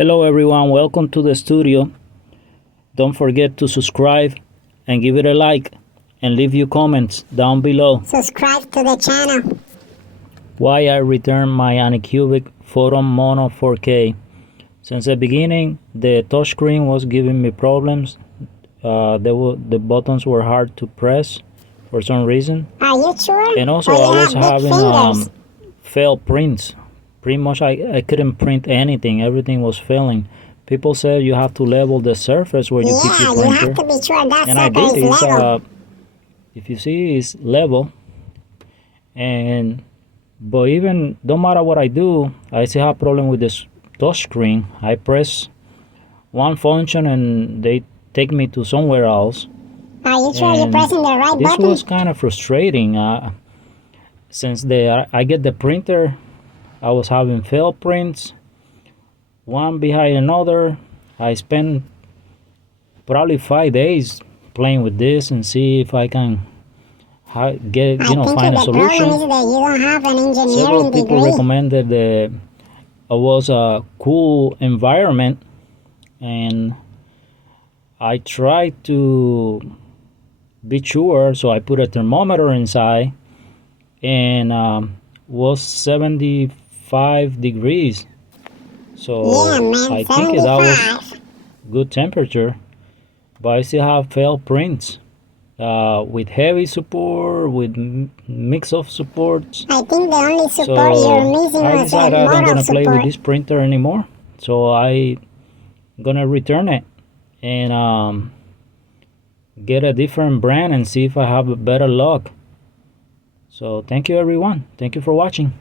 Hello everyone, welcome to the studio. Don't forget to subscribe and give it a like and leave your comments down below. Subscribe to the channel. Why I returned my Anycubic Photon Mono 4K. Since the beginning, the touchscreen was giving me problems. The buttons were hard to press for some reason. Are you sure? And also Or I was have big having fingers? failed prints. Pretty much I couldn't print anything. Everything was failing. People said you have to level the surface where you keep Yeah, your you printer. have to be sure that And I sucker did. is level. If you see, it's level. But even no matter what I do, I still have problem with this touch screen. I press one function and they take me to somewhere else. Are you sure you're And pressing the right this button? was kind of frustrating. Since I get the printer, I was having failed prints, one behind another. I spent probably 5 days playing with this and see if I can get, I think find a the problem solution. is that you don't have an Several engineering people degree. recommended it was a cool environment, and I tried to be sure, so I put a thermometer inside, and was 75 degrees. So Yeah, man, I think that was 75. good temperature, but I still have failed prints. With heavy support, with mix of supports. I think the only support So you're missing I was a decided I don't motor gonna play with support. this printer anymore. So I gonna return it and get a different brand and see if I have a better luck. So thank you everyone. Thank you for watching.